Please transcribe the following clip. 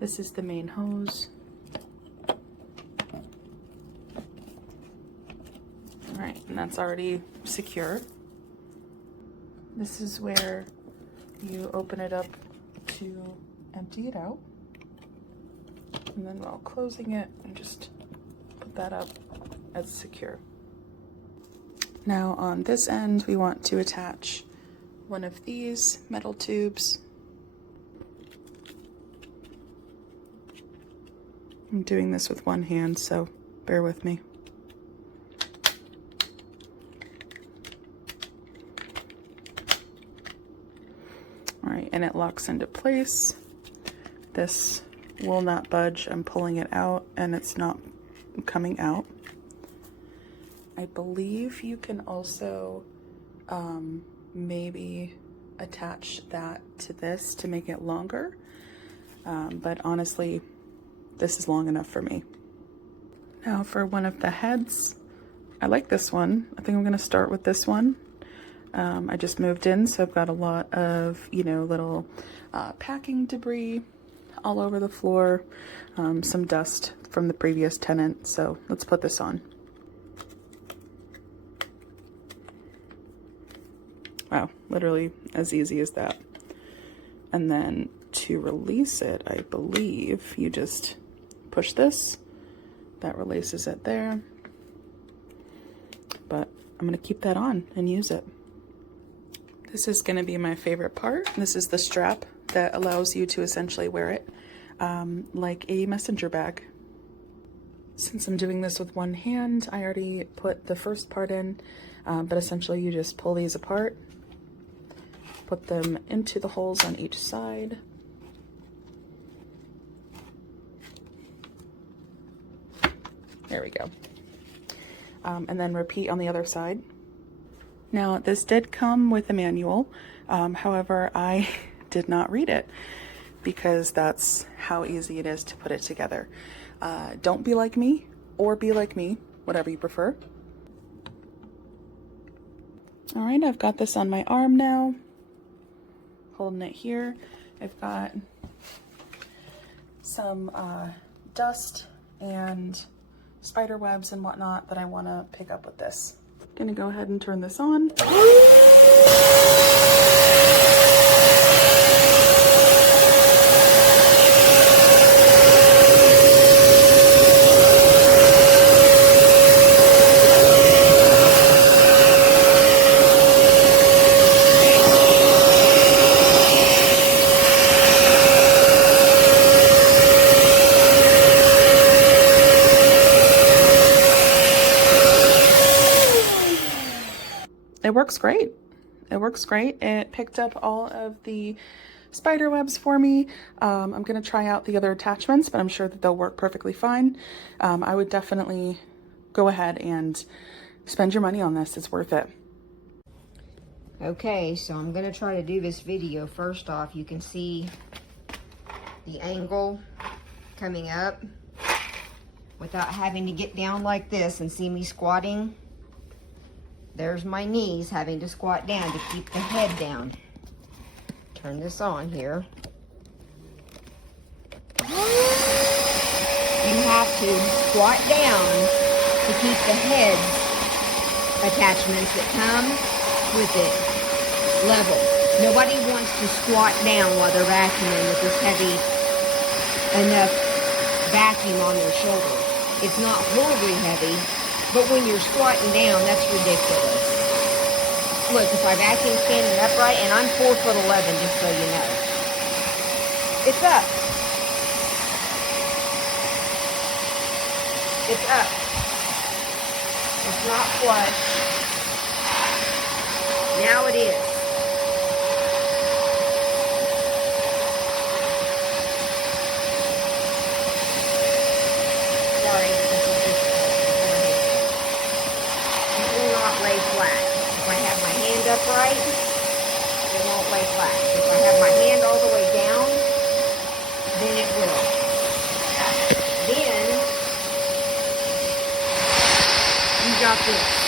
This is the main hose. All right, and that's already secure. This is where you open it up to empty it out. And then while closing it, and just put that up as secure. Now on this end, we want to attach one of these metal tubes. I'm doing this with one hand, so bear with me. All right, and it locks into place. This will not budge. I'm pulling it out and it's not coming out. I believe you can also maybe attach that to this to make it longer, but honestly, this is long enough for me. Now for one of the heads, I like this one. I think I'm gonna start with this one. I just moved in, so I've got a lot of, little packing debris all over the floor, some dust from the previous tenant, so let's put this on. Wow, literally as easy as that. And then to release it, I believe you just push this, that releases it there, but I'm gonna keep that on and use it. This is gonna be my favorite part. This is the strap that allows you to essentially wear it like a messenger bag. Since I'm doing this with one hand, I already put the first part in, but essentially you just pull these apart, put them into the holes on each side. There we go. And then repeat on the other side. Now, this did come with a manual. However, I did not read it because that's how easy it is to put it together. Don't be like me, or be like me, whatever you prefer. All right, I've got this on my arm now, holding it here. I've got some dust and spider webs and whatnot that I want to pick up with this. Gonna go ahead and turn this on. It works great. It works great. It picked up all of the spider webs for me. I'm gonna try out the other attachments, but I'm sure that they'll work perfectly fine. I would definitely go ahead and spend your money on this. It's worth it. Okay, so I'm gonna try to do this video. First off, you can see the angle coming up without having to get down like this and see me squatting. There's my knees having to squat down to keep the head down. Turn this on here. You have to squat down to keep the head attachments that come with it level. Nobody wants to squat down while they're vacuuming with this heavy enough vacuum on their shoulder. It's not horribly heavy, but when you're squatting down, that's ridiculous. Look, if I vacuum standing upright, and I'm 4'11", just so you know. It's up. It's up. It's not flush. Now it is. Sorry, this is just it will not lay flat. If I have my hand upright, it won't lay flat. If I have my hand all the way down, then it will. Then you got this.